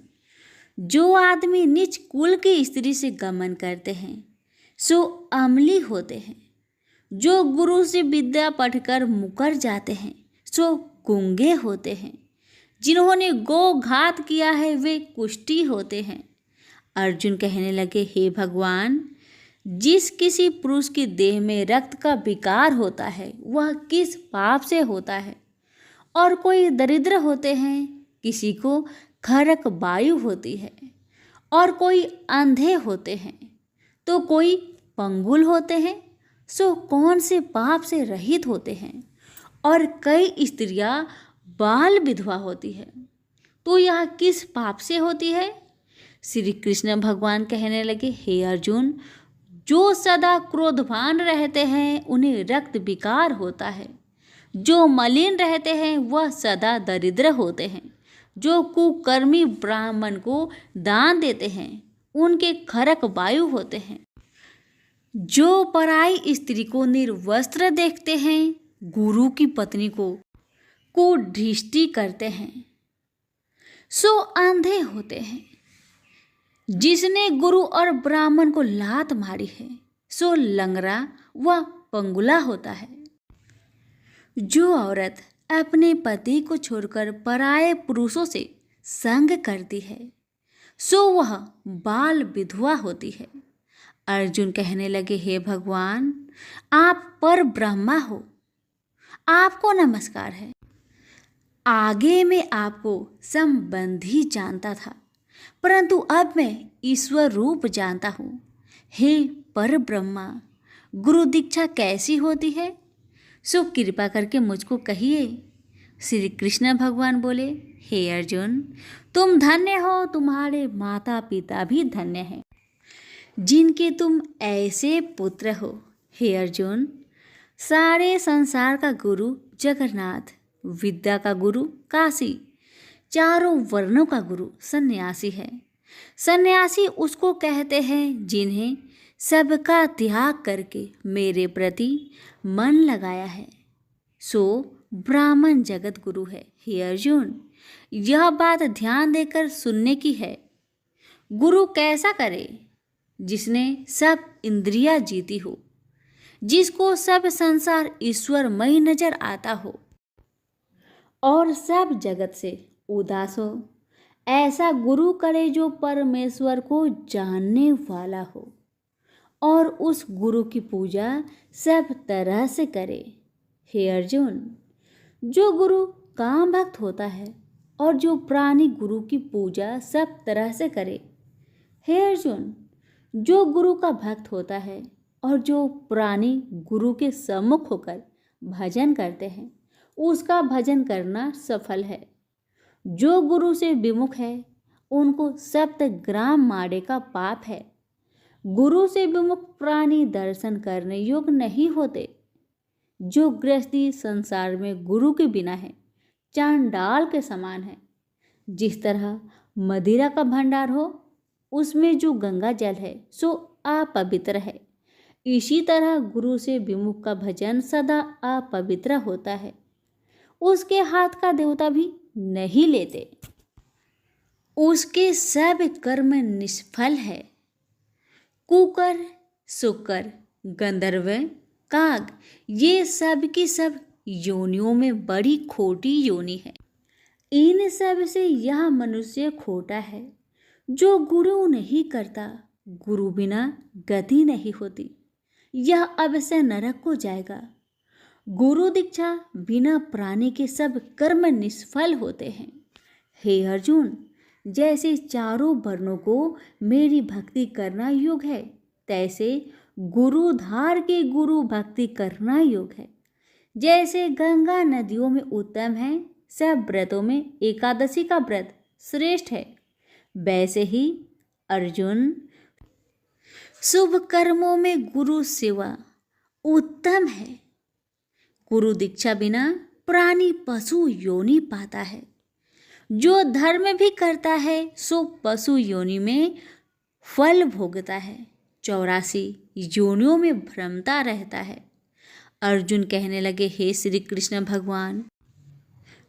जो आदमी नीच कुल की स्त्री से गमन करते हैं सो अमली होते हैं। जो गुरु से विद्या पढ़कर मुकर जाते हैं सो गूंगे होते हैं। जिन्होंने गो घात किया है वे कुष्ठी होते हैं। अर्जुन कहने लगे, हे भगवान, जिस किसी पुरुष की देह में रक्त का विकार होता है वह किस पाप से होता है? और कोई दरिद्र होते हैं, किसी को खरक वायु होती है, और कोई अंधे होते हैं, तो कोई पंगुल होते हैं, सो कौन से पाप से रहित होते हैं? और कई स्त्रियां बाल विधवा होती है, तो यह किस पाप से होती है? श्री कृष्ण भगवान कहने लगे, हे अर्जुन, जो सदा क्रोधवान रहते हैं उन्हें रक्त विकार होता है। जो मलिन रहते हैं वह सदा दरिद्र होते हैं। जो कुकर्मी ब्राह्मण को दान देते हैं उनके खरक वायु होते हैं। जो पराई स्त्री को निर्वस्त्र देखते हैं, गुरु की पत्नी को कुदृष्टि करते हैं, सो अंधे होते हैं। जिसने गुरु और ब्राह्मण को लात मारी है सो लंगड़ा व पंगुला होता है। जो औरत अपने पति को छोड़कर पराये पुरुषों से संग करती है सो वह बाल विधवा होती है। अर्जुन कहने लगे, हे भगवान, आप पर ब्रह्मा हो, आपको नमस्कार है। आगे मैं आपको संबंधी जानता था, परंतु अब मैं ईश्वर रूप जानता हूँ। हे पर ब्रह्मा, गुरु दीक्षा कैसी होती है, सो कृपा करके मुझको कहिए। श्री कृष्ण भगवान बोले, हे अर्जुन, तुम धन्य हो, तुम्हारे माता पिता भी धन्य हैं जिनके तुम ऐसे पुत्र हो। हे अर्जुन, सारे संसार का गुरु जगन्नाथ, विद्या का गुरु काशी, चारों वर्णों का गुरु सन्यासी है। सन्यासी उसको कहते हैं जिन्हें सबका त्याग करके मेरे प्रति मन लगाया है, सो ब्राह्मण जगत गुरु है। हे अर्जुन, यह बात ध्यान देकर सुनने की है। गुरु कैसा करे? जिसने सब इंद्रियां जीती हो, जिसको सब संसार ईश्वरमय नजर आता हो और सब जगत से उदास हो। ऐसा गुरु करे जो परमेश्वर को जानने वाला हो और उस गुरु की पूजा सब तरह से करे। हे अर्जुन, जो गुरु काम भक्त होता है और जो प्राणी गुरु की पूजा सब तरह से करे। हे अर्जुन, जो गुरु का भक्त होता है और जो प्राणी गुरु के सम्मुख होकर भजन करते हैं उसका भजन करना सफल है। जो गुरु से विमुख है उनको 7 ग्राम मारे का पाप है। गुरु से विमुख प्राणी दर्शन करने योग्य नहीं होते। जो गृहस्थी संसार में गुरु के बिना है चांडाल के समान है। जिस तरह मदिरा का भंडार हो उसमें जो गंगा जल है सो अपवित्र है, इसी तरह गुरु से विमुख का भजन सदा अपवित्र होता है। उसके हाथ का देवता भी नहीं लेते। उसके सब कर्म निष्फल है। कुकर, शुकर, गंधर्व, काग, ये सब की सब योनियों में बड़ी खोटी योनि है। इन सब से यह मनुष्य खोटा है जो गुरु नहीं करता। गुरु बिना गति नहीं होती, यह अवश्य नरक को जाएगा। गुरु दीक्षा बिना प्राणी के सब कर्म निष्फल होते हैं। हे अर्जुन, जैसे चारों वर्णों को मेरी भक्ति करना योग है, तैसे गुरुधार के गुरु भक्ति करना योग है। जैसे गंगा नदियों में उत्तम है, सब व्रतों में एकादशी का व्रत श्रेष्ठ है, वैसे ही अर्जुन शुभ कर्मों में गुरु सेवा उत्तम है। गुरु दीक्षा बिना प्राणी पशु योनि पाता है। जो धर्म भी करता है सो पशु योनि में फल भोगता है, 84 योनियों में भ्रमता रहता है। अर्जुन कहने लगे, हे श्री कृष्ण भगवान,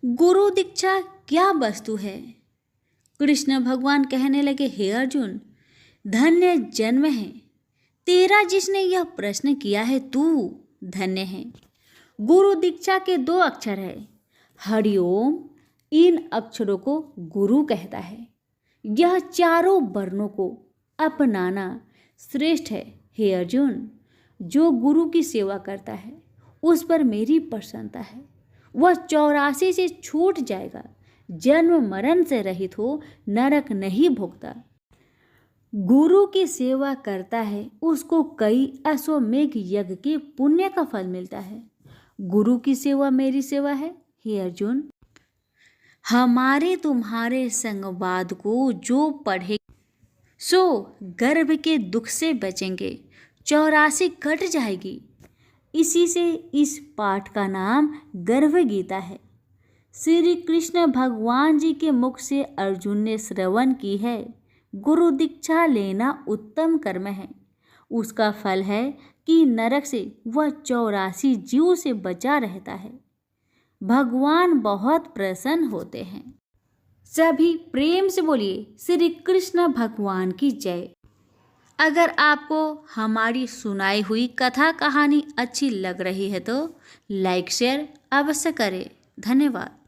गुरु दीक्षा क्या वस्तु है? कृष्ण भगवान कहने लगे, हे अर्जुन, धन्य जन्म है तेरा जिसने यह प्रश्न किया है, तू धन्य है। गुरु दीक्षा के 2 अक्षर है, हरिओम। इन अक्षरों को गुरु कहता है। यह चारों वर्णों को अपनाना श्रेष्ठ है। हे अर्जुन, जो गुरु की सेवा करता है उस पर मेरी प्रसन्नता है। वह 84 से छूट जाएगा, जन्म मरण से रहित हो, नरक नहीं भोगता। गुरु की सेवा करता है उसको कई अश्वमेघ यज्ञ के पुण्य का फल मिलता है। गुरु की सेवा मेरी सेवा है। हे अर्जुन, हमारे तुम्हारे संवाद को जो पढ़े सो गर्भ के दुख से बचेंगे, 84 कट जाएगी। इसी से इस पाठ का नाम गर्भ गीता है। श्री कृष्ण भगवान जी के मुख से अर्जुन ने श्रवण की है। गुरु दीक्षा लेना उत्तम कर्म है। उसका फल है कि नरक से वह 84 जीव से बचा रहता है। भगवान बहुत प्रसन्न होते हैं। सभी प्रेम से बोलिए श्री कृष्ण भगवान की जय। अगर आपको हमारी सुनाई हुई कथा कहानी अच्छी लग रही है तो लाइक शेयर अवश्य करें। धन्यवाद।